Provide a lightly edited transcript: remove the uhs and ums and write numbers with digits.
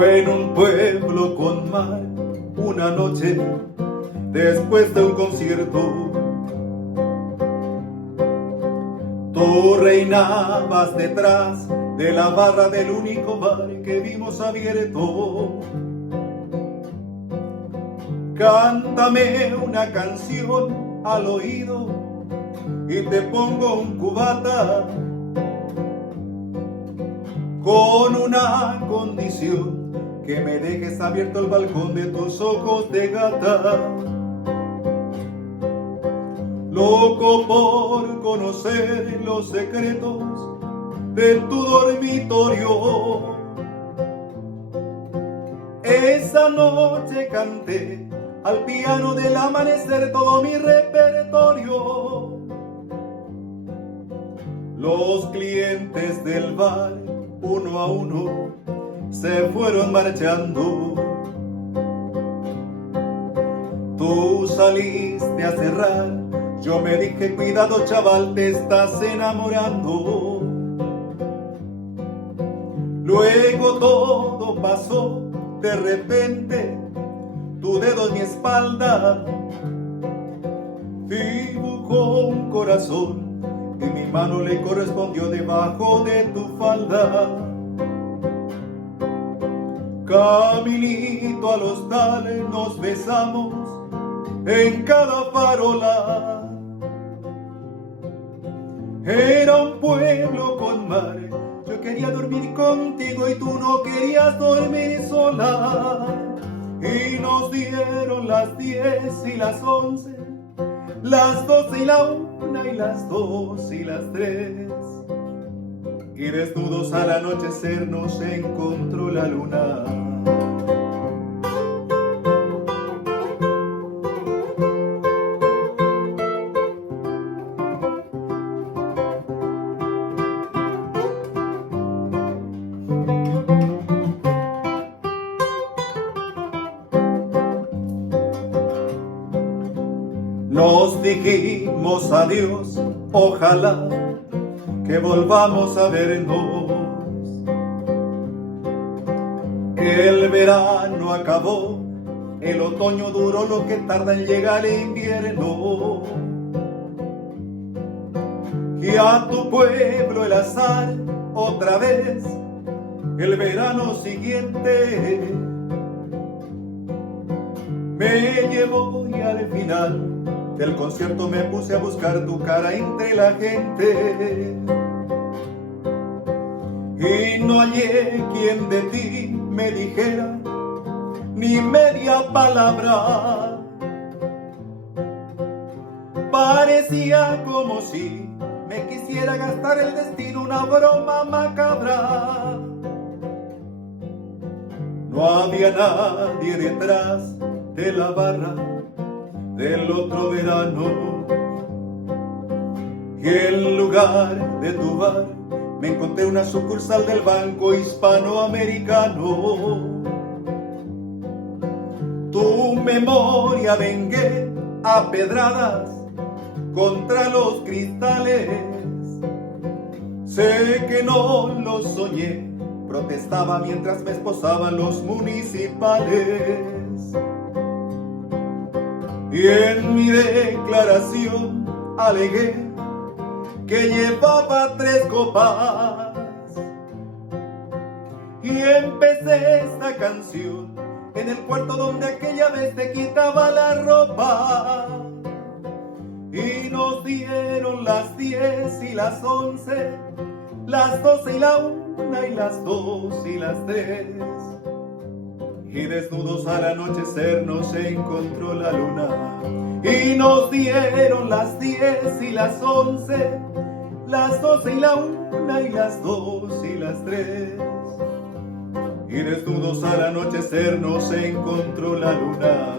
Fue en un pueblo con mar, una noche después de un concierto. Tú reinabas detrás de la barra del único bar que vimos abierto. Cántame una canción al oído y te pongo un cubata, con una condición: que me dejes abierto el balcón de tus ojos de gata. Loco por conocer los secretos de tu dormitorio. Esa noche canté al piano del amanecer todo mi repertorio. Los clientes del bar, uno a uno, se fueron marchando. Tú saliste a cerrar, yo me dije: cuidado chaval, te estás enamorando. Luego todo pasó de repente, tu dedo en mi espalda dibujó un corazón y mi mano le correspondió debajo de tu falda. Caminito al hostal nos besamos en cada farola. Era un pueblo con mar, yo quería dormir contigo y tú no querías dormir sola. Y nos dieron las 10 y las 11, las 12 y la 1 y las 2 y las 3. Y desnudos al anochecer nos encontró la luna. Nos dijimos adiós, ojalá que volvamos a vernos. El verano acabó, el otoño duró lo que tarda en llegar el invierno. Y a tu pueblo el azar otra vez, el verano siguiente me llevó y al final del concierto me puse a buscar tu cara entre la gente. Y no hallé quien de ti me dijera ni media palabra. Parecía como si me quisiera gastar el destino, una broma macabra. No había nadie detrás de la barra del otro verano. Y en lugar de tu bar me encontré una sucursal del Banco Hispanoamericano. Tu memoria vengué a pedradas contra los cristales. Sé que no lo soñé, protestaba mientras me esposaban los municipales. Y en mi declaración alegué que llevaba 3 copas. Y empecé esta canción en el cuarto donde aquella vez te quitaba la ropa. Y nos dieron las 10 y las 11, las 12 y la 1 y las 2 y las 3. Y desnudos al anochecer nos encontró la luna. Y nos dieron las 10 y las 11, las 12 y la 1 y las 2 y las 3. Y desnudos al anochecer nos encontró la luna.